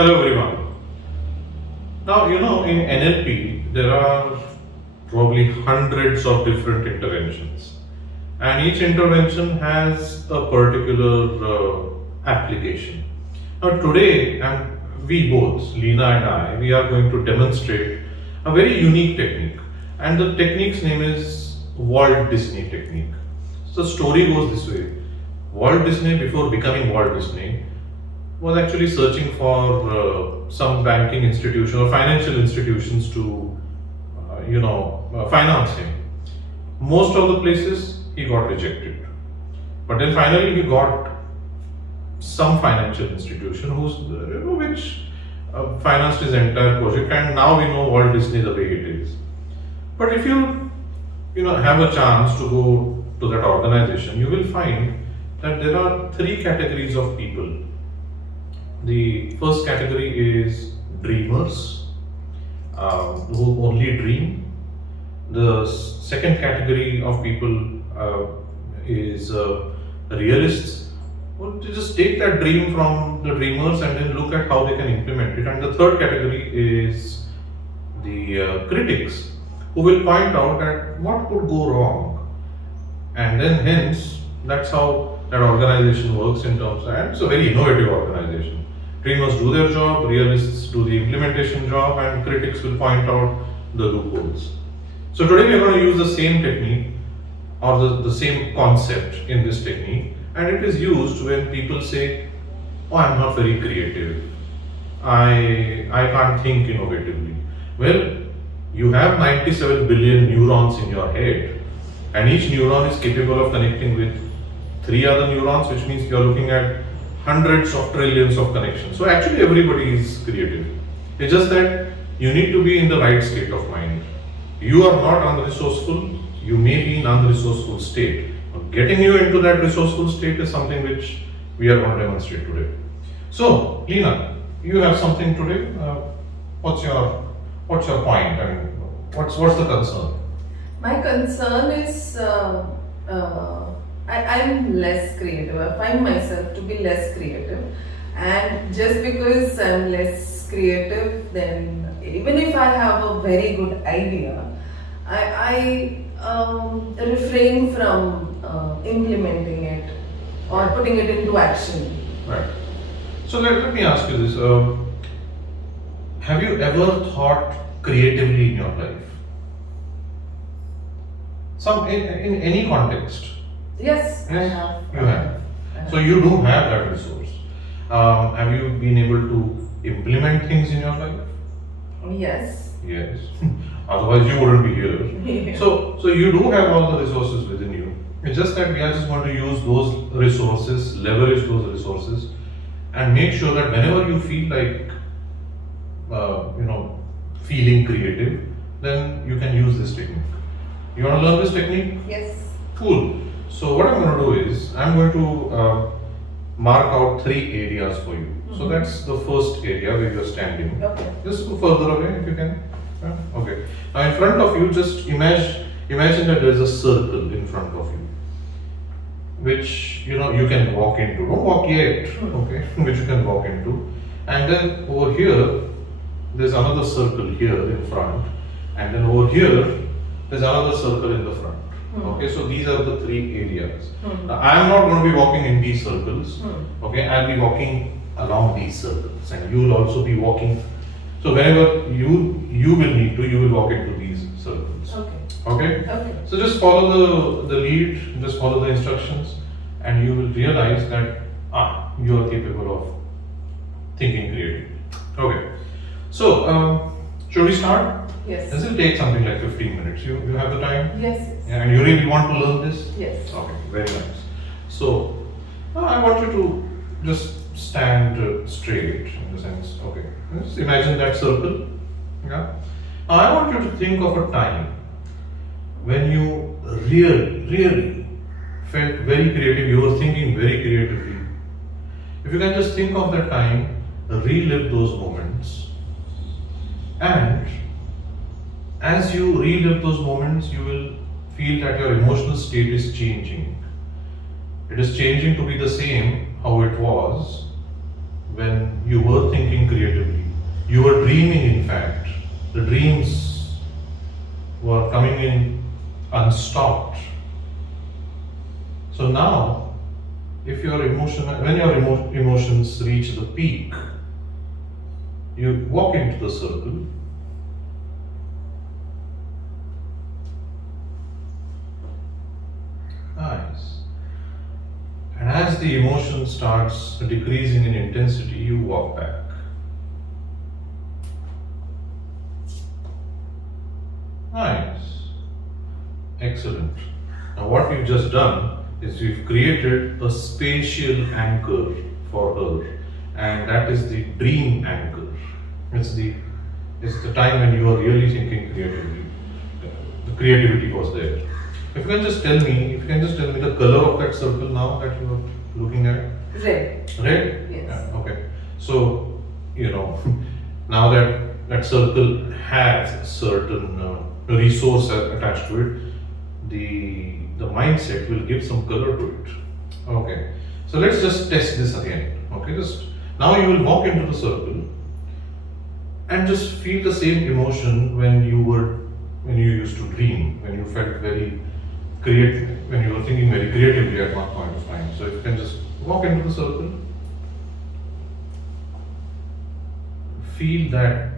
Hello everyone. Now, in NLP, there are probably hundreds of different interventions, and each intervention has a particular application. Now, today, we both, Leena and I, we are going to demonstrate a very unique technique, and the technique's name is Walt Disney Technique. So, the story goes this way. Walt Disney, before becoming Walt Disney, was actually searching for some banking institution or financial institutions to, finance him. Most of the places he got rejected, but then finally he got some financial institution which financed his entire project, and now we know Walt Disney the way it is. But if you have a chance to go to that organization, you will find that there are three categories of people. The first category is dreamers, who only dream. The second category of people is realists, who just take that dream from the dreamers and then look at how they can implement it. And the third category is the critics, who will point out that what could go wrong, and then hence that's how that organization works in terms of, and it's a very innovative organization. Dreamers do their job, realists do the implementation job, and critics will point out the loopholes. So today we are going to use the same technique or the same concept in this technique, and it is used when people say, "Oh, I'm not very creative. I can't think innovatively." Well, you have 97 billion neurons in your head, and each neuron is capable of connecting with 3 other neurons, which means you are looking at hundreds of trillions of connections. So actually everybody is creative. It's just that you need to be in the right state of mind. You are not unresourceful, you may be in unresourceful state. Getting you into that resourceful state is something which we are going to demonstrate today. So, Leena, you have something today. What's your point? I mean, what's the concern? My concern is I'm less creative. I find myself to be less creative, and just because I'm less creative, then even if I have a very good idea, I refrain from implementing it or putting it into action. Right. So let me ask you this. Have you ever thought creatively in your life? In any context? Yes, I have. You have. So you do have that resource. Have you been able to implement things in your life? Yes. Yes. Otherwise you wouldn't be here. Yeah. So you do have all the resources within you. It's just that we are just going to use those resources, leverage those resources, and make sure that whenever you feel like, feeling creative, then you can use this technique. You want to learn this technique? Yes. Cool. So what I'm going to do is, I'm going to mark out 3 areas for you. So that's the first area where you're standing. Okay. Just go further away if you can. Yeah? Okay. Now in front of you, just imagine that there is a circle in front of you, which you can walk into. Don't walk yet, okay? Which you can walk into. And then over here, there's another circle here in front, and then over here, there's another circle in the front. Okay, so these are the 3 areas. Now, I am not going to be walking in these circles. Okay, I'll be walking along these circles, and you will also be walking. So whenever you will need to, you will walk into these circles. Okay. Okay. So just follow the lead. Just follow the instructions, and you will realize that you are capable of thinking creatively. Okay. So should we start? Yes. This will take something like 15 minutes. You have the time? Yes. Yeah, and you really want to learn this? Yes. Okay, very nice. So, I want you to just stand straight in the sense, okay. Just imagine that circle. Yeah. Now, I want you to think of a time when you really felt very creative, you were thinking very creatively. If you can just think of that time, relive those moments, and as you relive those moments, you will feel that your emotional state is changing. It is changing to be the same how it was when you were thinking creatively, you were dreaming in fact, the dreams were coming in unstopped. So now, if your when your emotions reach the peak, you walk into the circle. Nice. And as the emotion starts decreasing in intensity, you walk back. Nice. Excellent. Now what we've just done is we've created a spatial anchor for her, and that is the dream anchor. It's the time when you are really thinking creatively. The creativity was there. If you can just tell me the color of that circle now that you are looking at. Red. Red? Yes. Yeah, okay. So, now that circle has certain resource attached to it, the mindset will give some color to it. Okay. So let's just test this again. Okay, just now you will walk into the circle and just feel the same emotion when you used to dream, when you felt very creative, when you were thinking very creatively at one point of time. So if you can just walk into the circle, feel that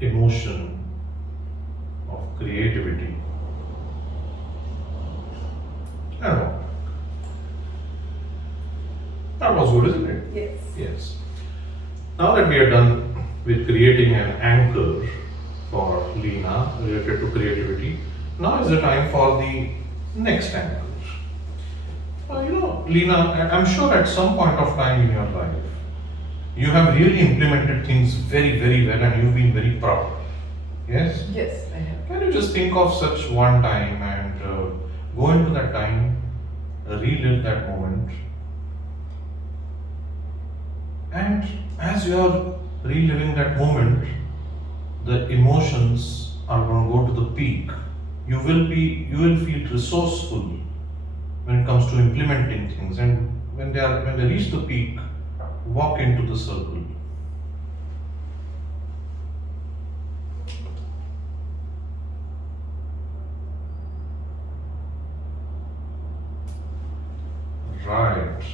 emotion of creativity. And walk. That was good, isn't it? Yes. Yes. Now that we are done with creating an anchor for Leena related to creativity, now is the time for the next anchor. Leena, I'm sure at some point of time in your life, you have really implemented things very, very well and you've been very proud. Yes? Yes, I have. Can you just think of such one time and go into that time, relive that moment? And as you are reliving that moment, the emotions are going to go to the peak. You will feel resourceful when it comes to implementing things, and when they reach the peak, walk into the circle. Right.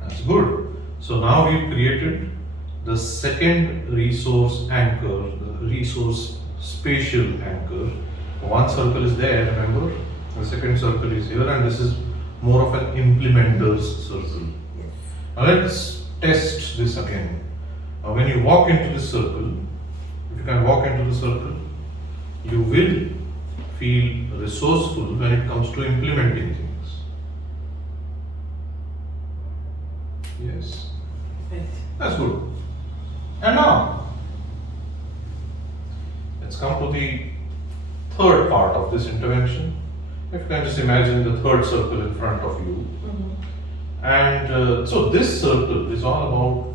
That's good. So now we've created the second resource anchor, the resource spatial anchor. One circle is there, remember? The second circle is here, and this is more of an implementer's circle. Yes. Now let's test this again. Now when you walk into this circle, if you can walk into the circle, you will feel resourceful when it comes to implementing things. Yes. Right. That's good. And now, let's come to the third part of this intervention. If you can just imagine the third circle in front of you. Mm-hmm. And so this circle is all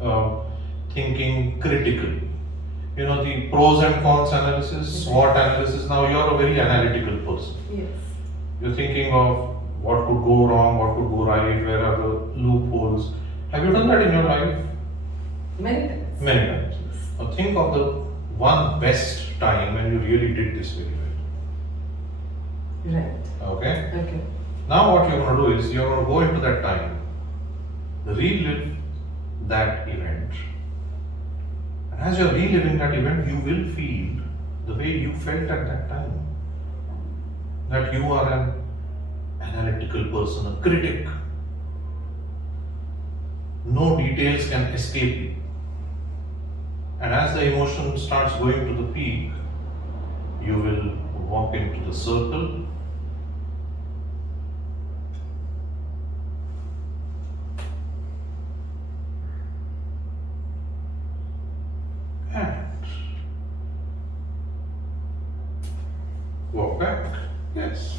about thinking critically. The pros and cons analysis, SWOT analysis. Now you're a very analytical person. Yes. You're thinking of what could go wrong, what could go right, where are the loopholes. Have you done that in your life? Many times. Many times. Now think of the one best time when you really did this very well. Right. Okay? Okay. Now what you're going to do is you're going to go into that time, relive that event. And as you're reliving that event, you will feel the way you felt at that time. That you are an analytical person, a critic. No details can escape you. And as the emotion starts going to the peak, you will walk into the circle. And walk back. Yes.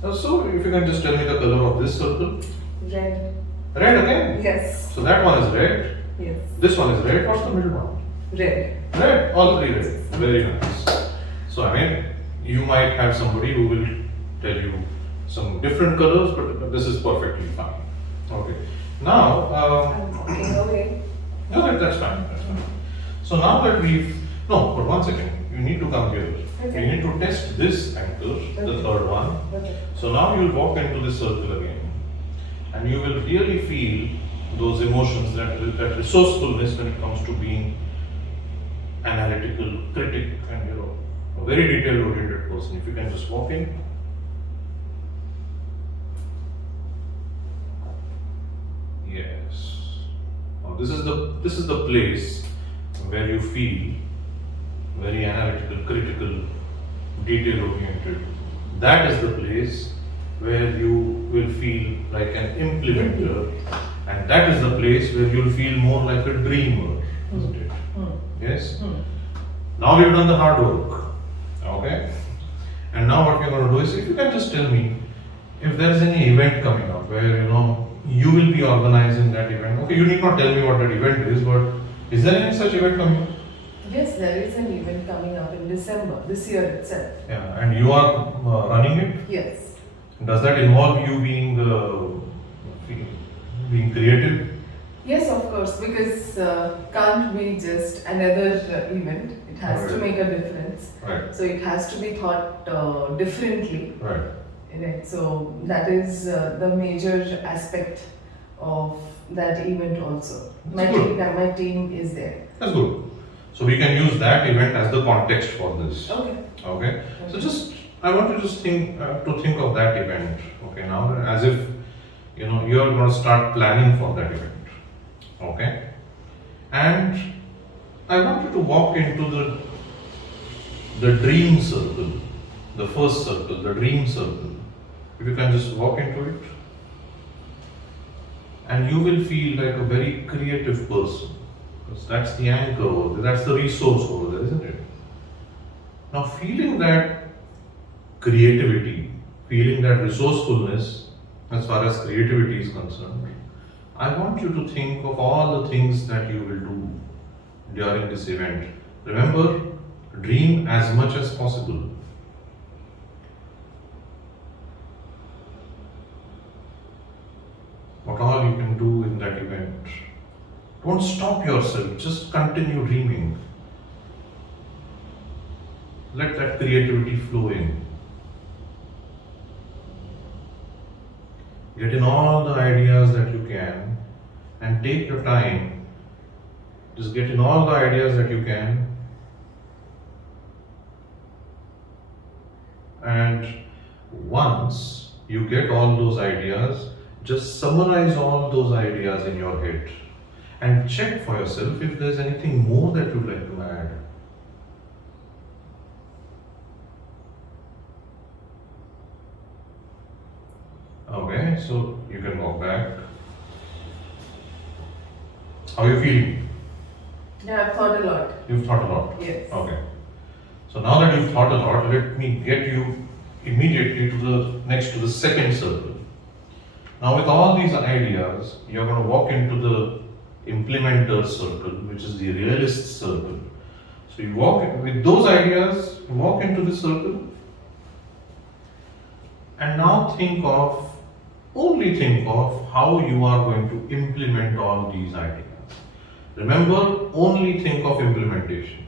So if you can just tell me the color of this circle. Red. Red again? Yes. So that one is red. Yes. This one is red. What's the middle one? Red. Red. All three red. Very nice. So you might have somebody who will tell you some different colors, but this is perfectly fine. Okay. Now, I'm walking away. no, that's fine. That's fine. So now that we've, no, but one second. You need to come here. Okay. You need to test this anchor, the Okay. third one. Okay. So now you'll walk into this circle again, and you will really feel those emotions, that resourcefulness when it comes to being analytical, critic, and a very detail-oriented person. If you can just walk in. Yes. Now this is the place where you feel very analytical, critical, detail-oriented. That is the place where you will feel like an implementer, and that is the place where you'll feel more like a dreamer, isn't it? Yes? Now we've done the hard work. Okay? And now what we're going to do is, if you can just tell me if there is any event coming up where you will be organizing that event. Okay, you need not tell me what that event is, but is there any such event coming up? Yes, there is an event coming up in December, this year itself. Yeah, and you are running it? Yes. Does that involve you being creative? Yes, of course, because can't be just another event. It has to Right. make a difference. Right. So it has to be thought differently. Right. Right. So that is the major aspect of that event also. That's good. My team is there. That's good. So we can use that event as the context for this. Okay. Okay. So I want you to just think of that event. Okay. Now, as if you are going to start planning for that event. Okay. And I want you to walk into the dream circle, the first circle, the dream circle. If you can just walk into it, and you will feel like a very creative person, because that's the anchor over there, that's the resource over there, isn't it? Now, feeling that creativity, feeling that resourcefulness, as far as creativity is concerned, I want you to think of all the things that you will do during this event. Remember, dream as much as possible. What all you can do in that event. Don't stop yourself, just continue dreaming. Let that creativity flow in. Get in all the ideas that you can and take your time. Just get in all the ideas that you can. And once you get all those ideas, just summarize all those ideas in your head and check for yourself if there's anything more that you'd like to add. Okay, so you can walk back. How are you feeling? Yeah, I've thought a lot. You've thought a lot? Yes. Okay. So now that you've thought a lot, let me get you immediately next to the second circle. Now with all these ideas, you're going to walk into the implementer circle, which is the realist circle. So you walk with those ideas, you walk into the circle, and now only think of how you are going to implement all these ideas. Remember, only think of implementation.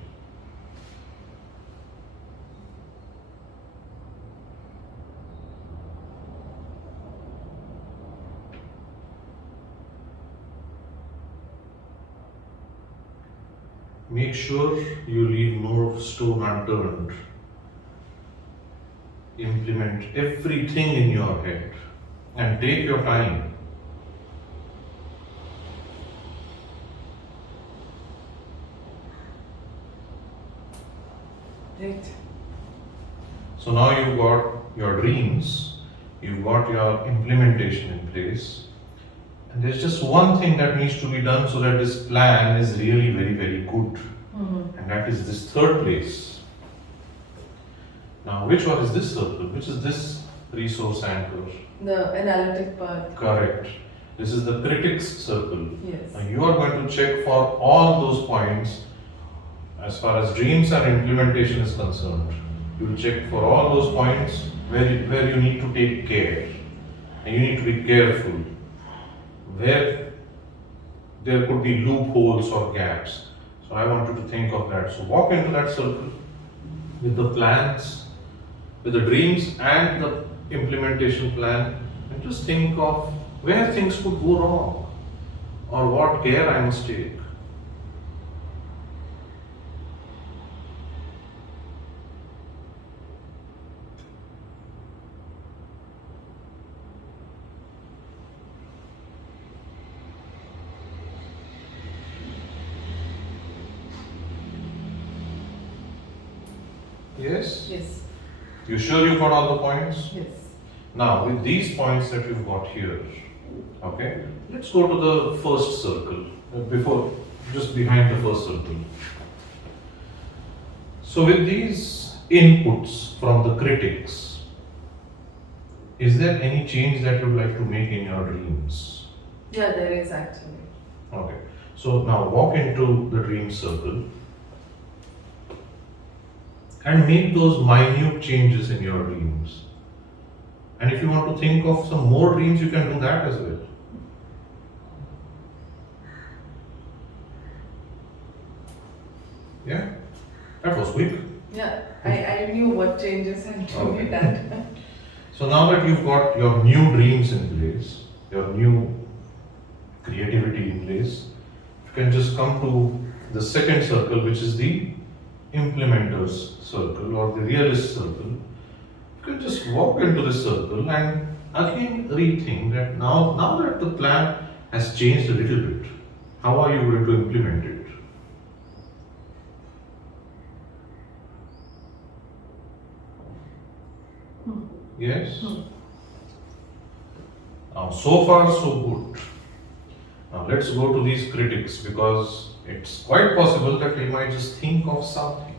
Make sure you leave no stone unturned. Implement everything in your head and take your time. Right. So now you've got your dreams, you've got your implementation in place, and there's just one thing that needs to be done so that this plan is really very, very good. And that is this third place. Now, which one is this circle? Which is this resource anchor? The analytic part. Correct. This is the critics circle. Yes. Now, you are going to check for all those points as far as dreams and implementation is concerned. You will check for all those points where you need to take care and you need to be careful. where there could be loopholes or gaps. So I want you to think of that. So walk into that circle with the plans, with the dreams and the implementation plan, and just think of where things could go wrong or what care I must take. Yes? Yes. You sure you got all the points? Yes. Now, with these points that you've got here, okay, let's go to the first circle, just behind the first circle. So, with these inputs from the critics, is there any change that you'd like to make in your dreams? Yeah, there is actually. Okay, so now walk into the dream circle and make those minute changes in your dreams. And if you want to think of some more dreams, you can do that as well. Yeah, that was quick. Yeah, I knew what changes had to be done. So now that you've got your new dreams in place, your new creativity in place, you can just come to the second circle, which is the implementers circle or the realist circle. You can just walk into this circle and again rethink that now that the plan has changed a little bit, how are you going to implement it? Yes? Now, so far so good. Now, let's go to these critics because it's quite possible that they might just think of something.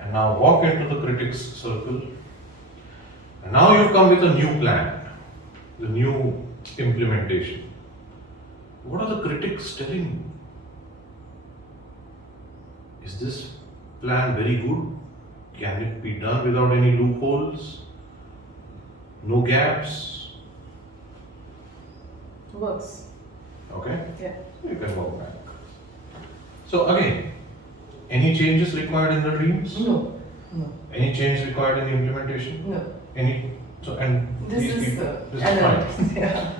And now walk into the critics circle. And now you've come with a new plan, the new implementation. What are the critics telling you? Is this plan very good? Can it be done without any loopholes? No gaps? Works. Okay? Yeah. So you can walk back. So again, any changes required in the dreams? No. No. Any change required in the implementation? No. Any? So and This these is people, this is analyst. fine. Yeah.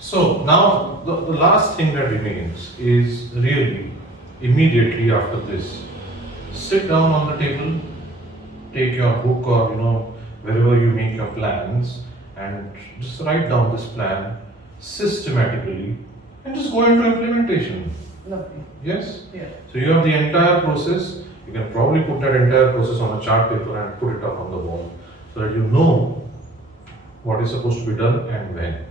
So now the last thing that remains is really immediately after this, sit down on the table, take your book or wherever you make your plans and just write down this plan systematically and just go into implementation. Lovely. Yes? Yeah. So you have the entire process. You can probably put that entire process on a chart paper and put it up on the wall so that you know what is supposed to be done and when.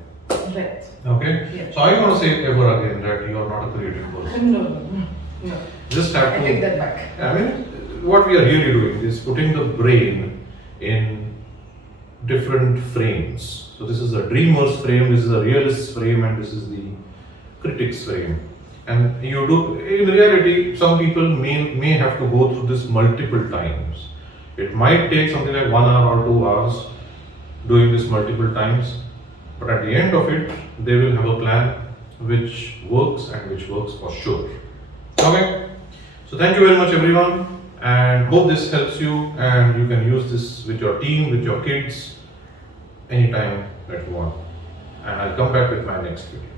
Right. Okay? Yeah. So are you going to say ever again that you are not a creative person? No. Just have I to. take that back. I mean, what we are really doing is putting the brain in different frames. So this is a dreamer's frame, this is a realist's frame, and this is the critic's frame. And you do, in reality, some people may have to go through this multiple times. It might take something like 1 hour or 2 hours doing this multiple times, but at the end of it, they will have a plan which works and which works for sure. Okay? So thank you very much everyone, and hope this helps you and you can use this with your team, with your kids, anytime that you want. And I'll come back with my next video.